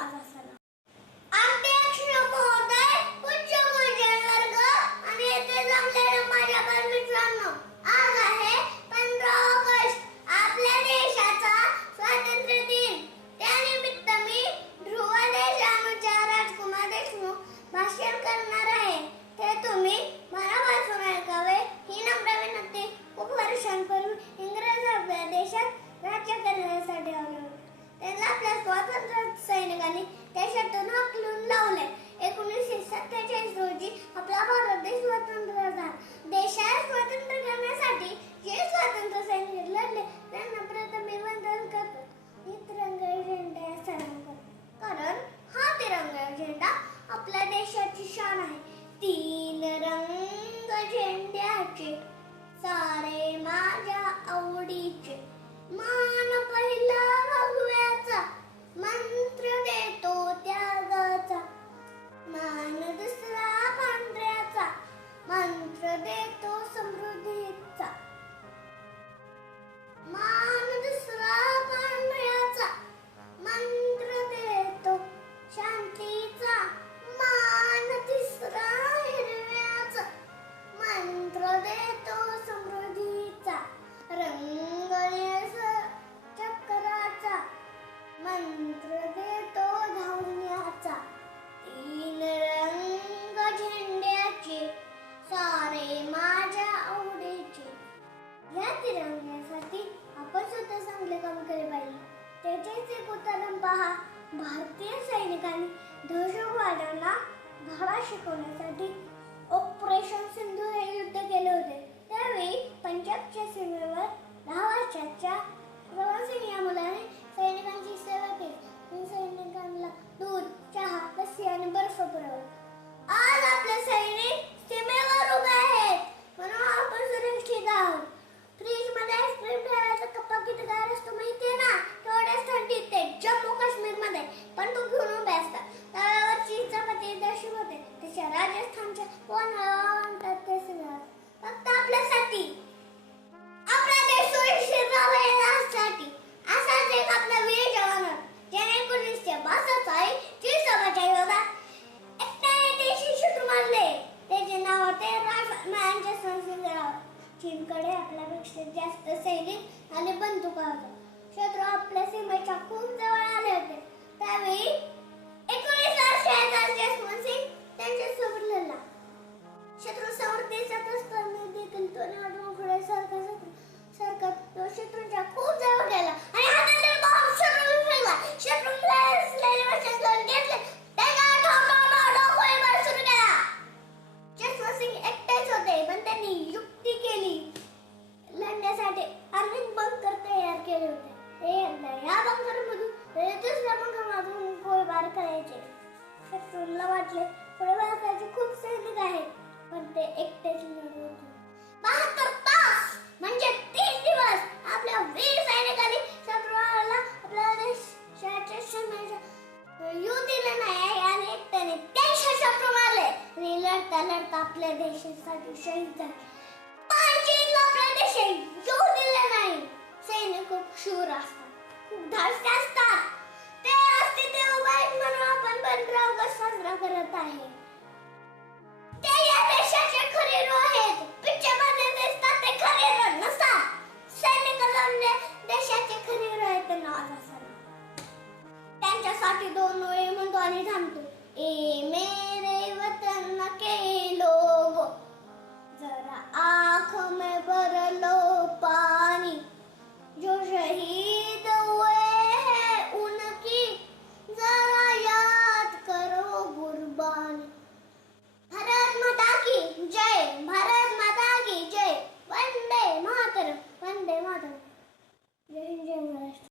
あだ。झेंड्याचे सारे माझ्या आवडीचे. मान पहिला भगव्याचा मन त्याचेच एक उदाहरण पहा. भारतीय सैनिकांनी दहशतवाद्यांना धडा शिकवण्यासाठी ऑपरेशन सिंधू होते तशा राजस्थानच्या म्हणतात ते सगळं फक्त आपल्यासाठी. आपला देश सुरक्षित राहावा यासाठी असाच एक आपला वीर जवान ज्याने एकोणीसशे बासष्ट साली चिसोबाच्या युद्धात एकट्याने देशी शत्रू मारले. त्याचे नाव होते राजमायांच्या संसदेराव चीनकडे आपल्यापेक्षा जास्त सैनिक आणि बंदुका होता शत्रू आपल्या सीमेच्या खूप जवळ एकटेच लढत बहात्तर तास म्हणजे तीन दिवस. आपल्या वीर सैनिकांनी शत्रूला आपल्या देशाच्या सीमेच्या येऊ दिलं नाही आणि एकट्याने त्यांच्या शत्रू मारले. आणि लढता लढता आपल्या देशासाठी शहीद झाले. पण आपल्या देशात येऊ दिलं नाही. सैनिक खूप शूर असतात. खूप धाडसी असतात. आहेत असावे त्यांच्यासाठी दोन वेळी म्हणतो आणि थांबतो. ए